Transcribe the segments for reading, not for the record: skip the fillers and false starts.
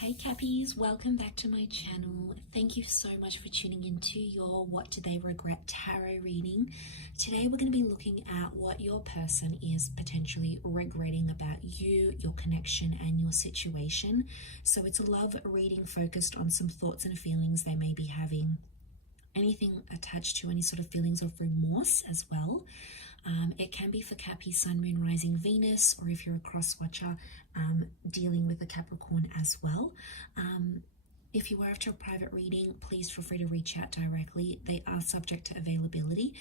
Hey Cappies, welcome back to my channel. Thank you so much for tuning into your What Do They Regret tarot reading. Today we're going to be looking at what your person is potentially regretting about you, your connection and your situation. So it's a love reading focused on some thoughts and feelings they may be having. Anything attached to any sort of feelings of remorse as well. It can be for Cappy, Sun, Moon, Rising, Venus, or if you're a cross-watcher, dealing with a Capricorn as well. If you are after a private reading, please feel free to reach out directly. They are subject to availability.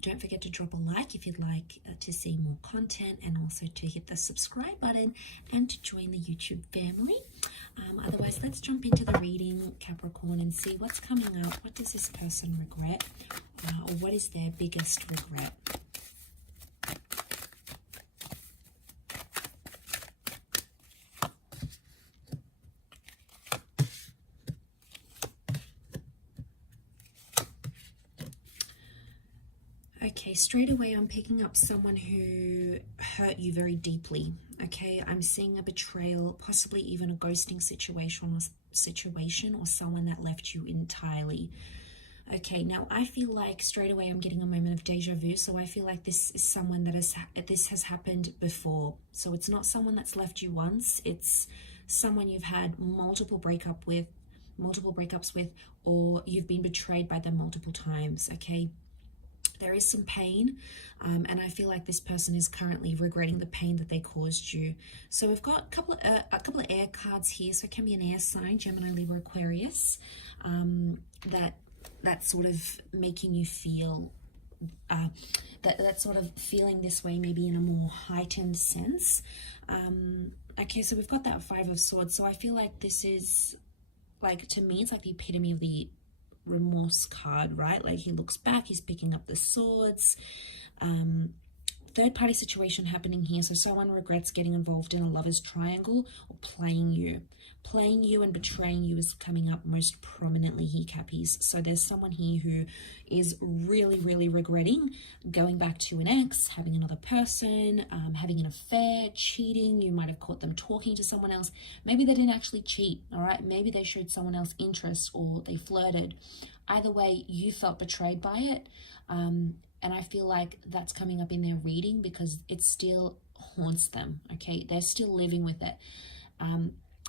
Don't forget to drop a like if you'd like to see more content, and also to hit the subscribe button and to join the YouTube family. Otherwise, let's jump into the reading, Capricorn, and see what's coming up. What does this person regret? Or what is their biggest regret? Okay, straight away I'm picking up someone who hurt you very deeply. Okay, I'm seeing a betrayal, possibly even a ghosting situation or someone that left you entirely. Okay, now I feel like straight away I'm getting a moment of deja vu. So I feel like this is someone that this has happened before. So it's not someone that's left you once. It's someone you've had multiple breakups with, or you've been betrayed by them multiple times. Okay. There is some pain, and I feel like this person is currently regretting the pain that they caused you. So we've got a couple of air cards here. So it can be an air sign, Gemini, Libra, Aquarius, that's sort of making you feel that's sort of feeling this way, maybe in a more heightened sense. Okay, so we've got that Five of Swords. So I feel like this is, like, to me, it's like the epitome of the remorse card, right? Like, he looks back, he's picking up the swords. Third party situation happening here. So someone regrets getting involved in a lover's triangle or playing you and betraying you is coming up most prominently here, Cappies. So there's someone here who is really regretting going back to an ex, having another person, having an affair, cheating. You might have caught them talking to someone else. Maybe they didn't actually cheat, all right? Maybe they showed someone else interest, or they flirted. Either way, you felt betrayed by it. And I feel like that's coming up in their reading because it still haunts them, okay? They're still living with it.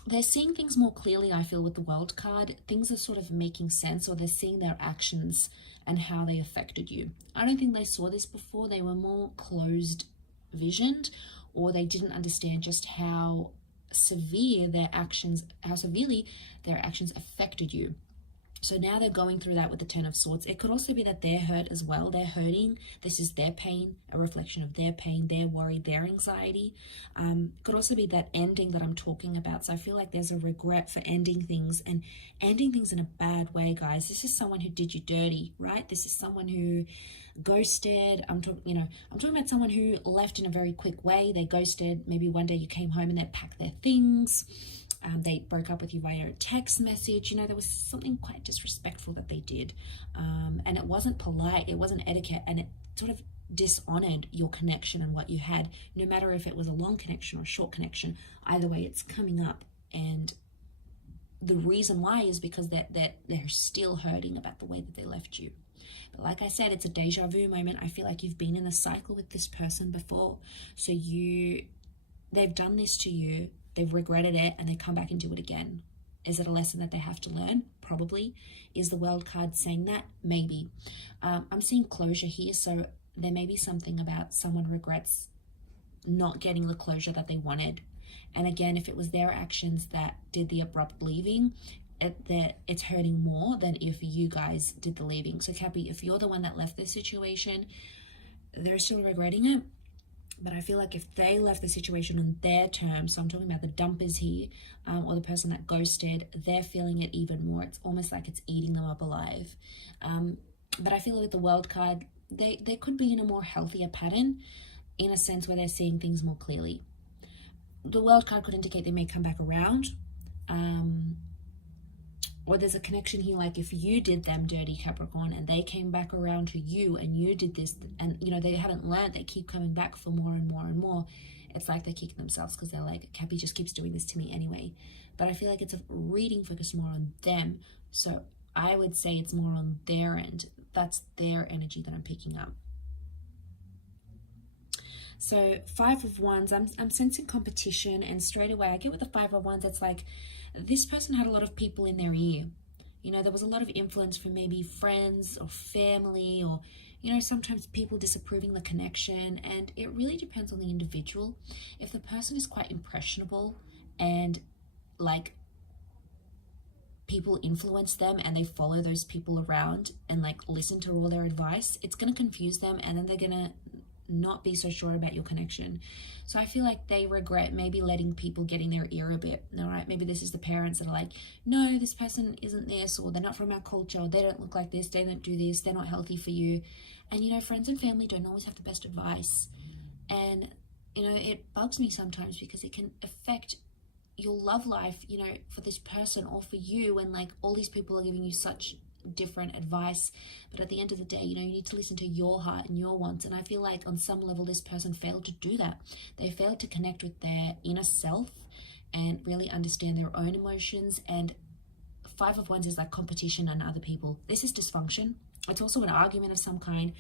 They're seeing things more clearly, I feel, with the World card. Things are sort of making sense, or they're seeing their actions and how they affected you. I don't think they saw this before. They were more closed visioned, or they didn't understand just how severely their actions affected you. So now they're going through that with the Ten of Swords. It could also be that they're hurt as well. They're hurting. This is their pain, a reflection of their pain, their worry, their anxiety. Could also be that ending that I'm talking about. So I feel like there's a regret for ending things, and ending things in a bad way, guys. This is someone who did you dirty, right? This is someone who ghosted. I'm talking about someone who left in a very quick way. They ghosted. Maybe one day you came home and they packed their things. They broke up with you via a text message. There was something quite disrespectful that they did. And it wasn't polite, it wasn't etiquette, and it sort of dishonored your connection and what you had, no matter if it was a long connection or a short connection. Either way, it's coming up. And the reason why is because they're still hurting about the way that they left you. But like I said, it's a deja vu moment. I feel like you've been in a cycle with this person before. So they've done this to you. They've regretted it, and they come back and do it again. Is it a lesson that they have to learn? Probably. Is the World card saying that? Maybe. I'm seeing closure here, so there may be something about someone regrets not getting the closure that they wanted. And again, if it was their actions that did the abrupt leaving, it's hurting more than if you guys did the leaving. So Cappy, if you're the one that left this situation, they're still regretting it. But I feel like if they left the situation on their terms, so I'm talking about the dumpers here, or the person that ghosted, they're feeling it even more. It's almost like it's eating them up alive. But I feel like with the World card, they could be in a more healthier pattern, in a sense where they're seeing things more clearly. The World card could indicate they may come back around. Or there's a connection here, like if you did them dirty, Capricorn, and they came back around to you and you did this, and they haven't learned, they keep coming back for more and more and more. it's like they're kicking themselves because they're like, Cappy just keeps doing this to me anyway. But I feel like it's a reading focused more on them. So I would say it's more on their end. That's their energy that I'm picking up. So 5 of Wands, I'm sensing competition, and straight away I get with the 5 of Wands, it's like this person had a lot of people in their ear. You know, there was a lot of influence from maybe friends or family, or, you know, sometimes people disapproving the connection, and it really depends on the individual. If the person is quite impressionable and like people influence them and they follow those people around and like listen to all their advice, it's going to confuse them, and then they're going to not be so sure about your connection. So I feel like they regret maybe letting people get in their ear a bit. All right, maybe this is the parents that are like, no, this person isn't this, or they're not from our culture, or they don't look like this, they don't do this, they're not healthy for you. And you know, friends and family don't always have the best advice, and you know, it bugs me sometimes because it can affect your love life, you know, for this person or for you, and like all these people are giving you such different advice. But at the end of the day, you know, you need to listen to your heart and your wants. And I feel like on some level this person failed to do that. They failed to connect with their inner self and really understand their own emotions. And 5 of Wands is like competition and other people. This is dysfunction. It's also an argument of some kind.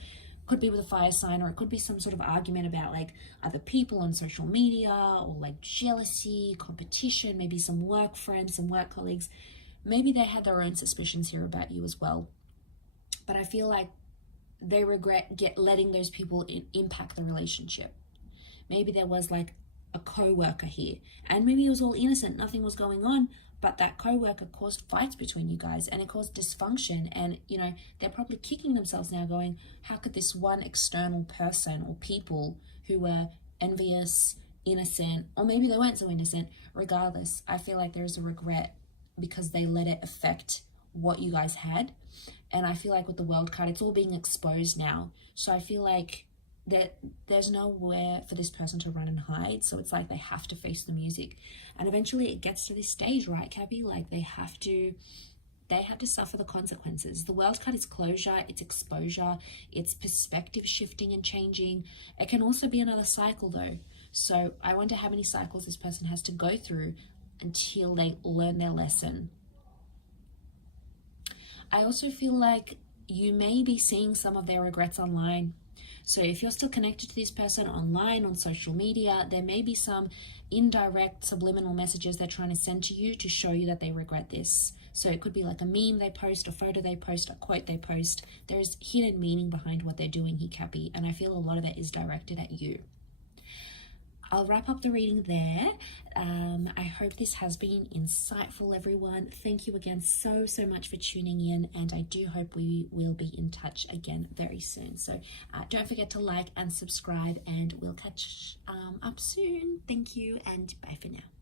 Could be with a fire sign, or it could be some sort of argument about like other people on social media, or like jealousy, competition, maybe some work friends, some work colleagues. Maybe they had their own suspicions here about you as well. But I feel like they regret letting those people impact the relationship. Maybe there was like a co-worker here, and maybe it was all innocent, nothing was going on, but that co-worker caused fights between you guys, and it caused dysfunction. And you know, they're probably kicking themselves now going, how could this one external person or people who were envious, innocent, or maybe they weren't so innocent, regardless, I feel like there's a regret because they let it affect what you guys had. And I feel like with the World card, it's all being exposed now. So I feel like that there's nowhere for this person to run and hide. So it's like they have to face the music. And eventually it gets to this stage, right, Cappy? Like they have to suffer the consequences. The World card is closure, it's exposure, it's perspective shifting and changing. It can also be another cycle though. So I wonder how many cycles this person has to go through until they learn their lesson. I also feel like you may be seeing some of their regrets online. So if you're still connected to this person online, on social media, there may be some indirect subliminal messages they're trying to send to you to show you that they regret this. So it could be like a meme they post, a photo they post, a quote they post. There's hidden meaning behind what they're doing here, Cappy, and I feel a lot of it is directed at you. I'll wrap up the reading there. I hope this has been insightful, everyone. Thank you again so much for tuning in, and I do hope we will be in touch again very soon. So don't forget to like and subscribe, and we'll catch up soon. Thank you, and bye for now.